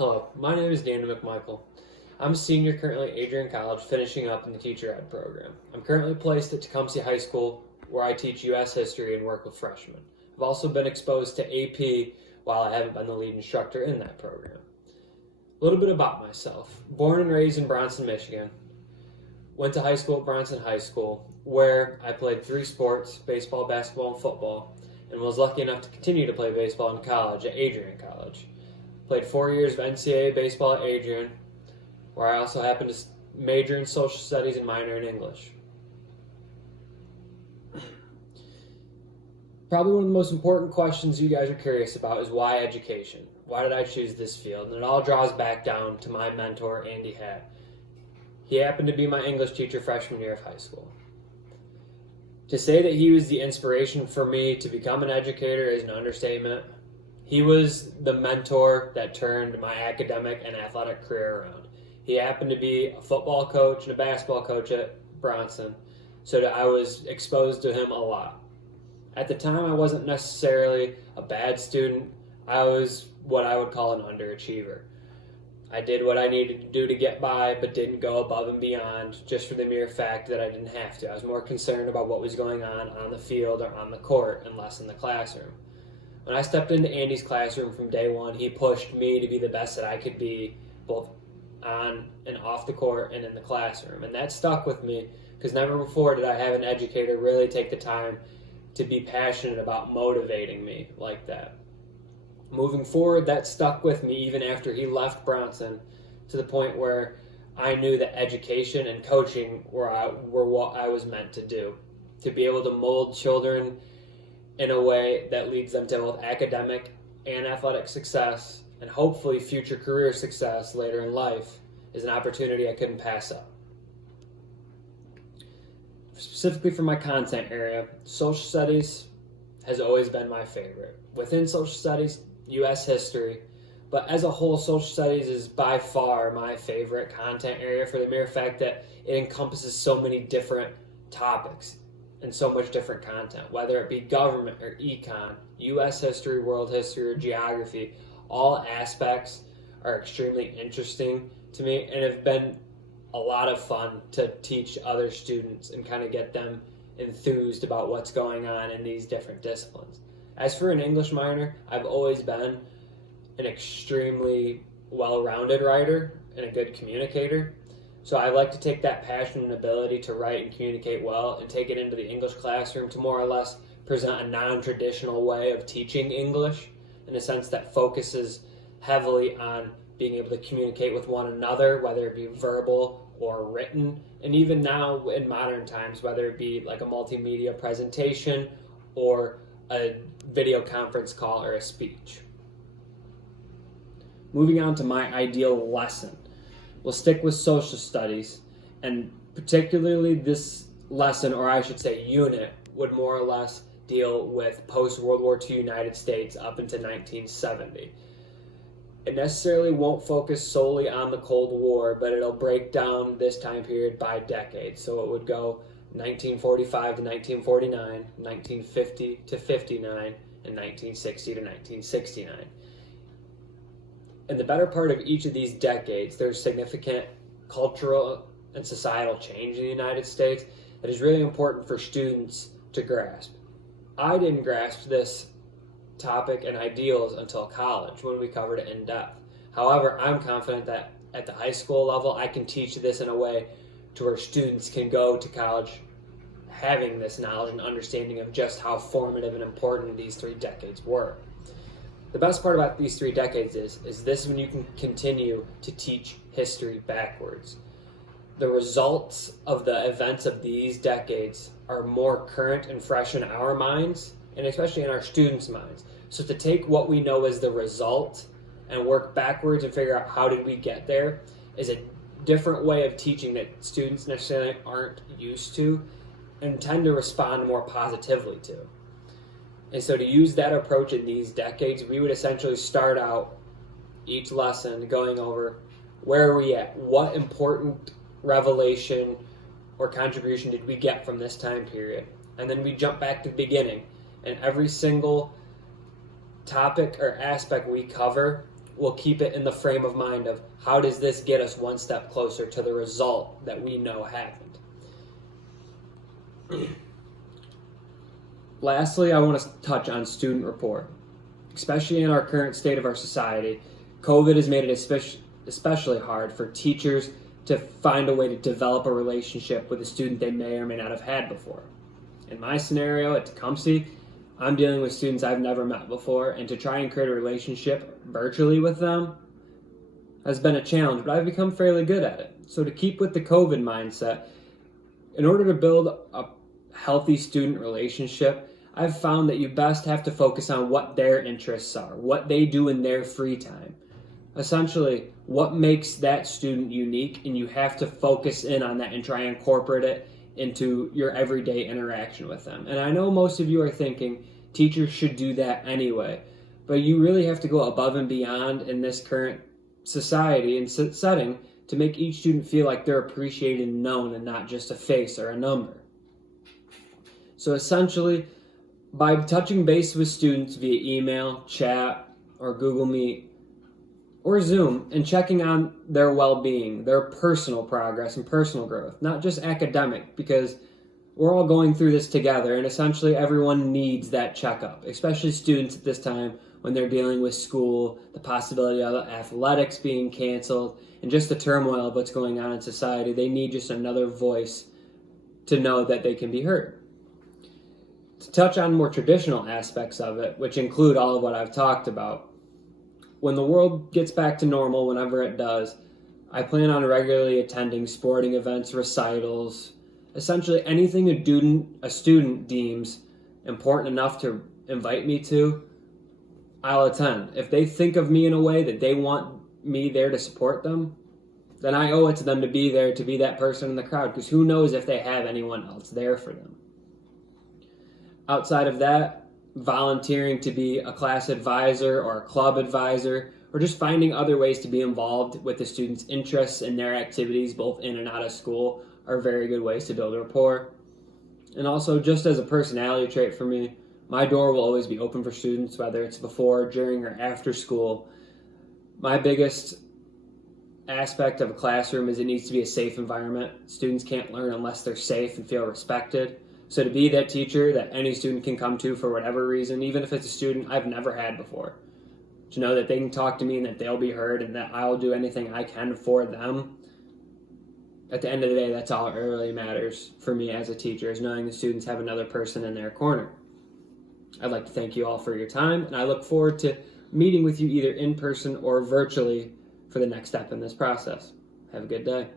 Hello, my name is Daniel McMichael. I'm a senior currently at Adrian College, finishing up in the Teacher Ed program. I'm currently placed at Tecumseh High School, where I teach U.S. history and work with freshmen. I've also been exposed to AP while I haven't been the lead instructor in that program. A little bit about myself. Born and raised in Bronson, Michigan. Went to high school at Bronson High School, where I played 3 sports, baseball, basketball, and football, and was lucky enough to continue to play baseball in college at Adrian College. Played 4 years of NCAA baseball at Adrian, where I also happened to major in social studies and minor in English. Probably one of the most important questions you guys are curious about is why education? Why did I choose this field? And it all draws back down to my mentor, Andy Hatt. He happened to be my English teacher freshman year of high school. To say that he was the inspiration for me to become an educator is an understatement. He was the mentor that turned my academic and athletic career around. He happened to be a football coach and a basketball coach at Bronson, so that I was exposed to him a lot. At the time, I wasn't necessarily a bad student. I was what I would call an underachiever. I did what I needed to do to get by, but didn't go above and beyond just for the mere fact that I didn't have to. I was more concerned about what was going on the field or on the court and less in the classroom. When I stepped into Andy's classroom from day one, he pushed me to be the best that I could be, both on and off the court and in the classroom. And that stuck with me because never before did I have an educator really take the time to be passionate about motivating me like that. Moving forward, that stuck with me even after he left Bronson, to the point where I knew that education and coaching were what I was meant to do. To be able to mold children in a way that leads them to both academic and athletic success, and hopefully future career success later in life, is an opportunity I couldn't pass up. Specifically for my content area, social studies has always been my favorite. Within social studies, U.S. history, but as a whole, social studies is by far my favorite content area for the mere fact that it encompasses so many different topics and so much different content, whether it be government or econ, U.S. history, world history, or geography. All aspects are extremely interesting to me and have been a lot of fun to teach other students and kind of get them enthused about what's going on in these different disciplines. As for an English minor, I've always been an extremely well-rounded writer and a good communicator. So I like to take that passion and ability to write and communicate well and take it into the English classroom to more or less present a non-traditional way of teaching English, in a sense that focuses heavily on being able to communicate with one another, whether it be verbal or written, and even now in modern times, whether it be like a multimedia presentation or a video conference call or a speech. Moving on to my ideal lesson. We'll stick with social studies, and particularly this lesson, or I should say unit, would more or less deal with post-World War II United States up into 1970. It necessarily won't focus solely on the Cold War, but it'll break down this time period by decades. So it would go 1945 to 1949, 1950 to 59, and 1960 to 1969. In the better part of each of these decades, there's significant cultural and societal change in the United States that is really important for students to grasp. I didn't grasp this topic and ideals until college when we covered it in depth. However, I'm confident that at the high school level, I can teach this in a way to where students can go to college having this knowledge and understanding of just how formative and important these 3 decades were. The best part about these 3 decades is this when you can continue to teach history backwards. The results of the events of these decades are more current and fresh in our minds, and especially in our students' minds. So to take what we know as the result and work backwards and figure out how did we get there is a different way of teaching that students necessarily aren't used to and tend to respond more positively to. And so to use that approach in these decades, we would essentially start out each lesson going over where are we at, what important revelation or contribution did we get from this time period, and then we jump back to the beginning, and every single topic or aspect we cover we'll keep it in the frame of mind of how does this get us one step closer to the result that we know happened. Lastly, I want to touch on student rapport. Especially in our current state of our society, COVID has made it especially hard for teachers to find a way to develop a relationship with a student they may or may not have had before. In my scenario at Tecumseh, I'm dealing with students I've never met before, and to try and create a relationship virtually with them has been a challenge, but I've become fairly good at it. So to keep with the COVID mindset, in order to build a healthy student relationship, I've found that you best have to focus on what their interests are, what they do in their free time. Essentially, what makes that student unique, and you have to focus in on that and try and incorporate it into your everyday interaction with them. And I know most of you are thinking teachers should do that anyway, but you really have to go above and beyond in this current society and setting to make each student feel like they're appreciated and known and not just a face or a number. So essentially, by touching base with students via email, chat, or Google Meet, or Zoom, and checking on their well-being, their personal progress and personal growth, not just academic, because we're all going through this together, and essentially everyone needs that checkup, especially students at this time when they're dealing with school, the possibility of athletics being canceled, and just the turmoil of what's going on in society. They need just another voice to know that they can be heard. To touch on more traditional aspects of it, which include all of what I've talked about, when the world gets back to normal, whenever it does, I plan on regularly attending sporting events, recitals, essentially anything a student deems important enough to invite me to, I'll attend. If they think of me in a way that they want me there to support them, then I owe it to them to be there, to be that person in the crowd, because who knows if they have anyone else there for them. Outside of that, volunteering to be a class advisor or a club advisor, or just finding other ways to be involved with the students' interests and their activities, both in and out of school, are very good ways to build rapport. And also, just as a personality trait for me, my door will always be open for students, whether it's before, during, or after school. My biggest aspect of a classroom is it needs to be a safe environment. Students can't learn unless they're safe and feel respected. So to be that teacher that any student can come to for whatever reason, even if it's a student I've never had before, to know that they can talk to me and that they'll be heard and that I'll do anything I can for them. At the end of the day, that's all that really matters for me as a teacher, is knowing the students have another person in their corner. I'd like to thank you all for your time, and I look forward to meeting with you either in person or virtually for the next step in this process. Have a good day.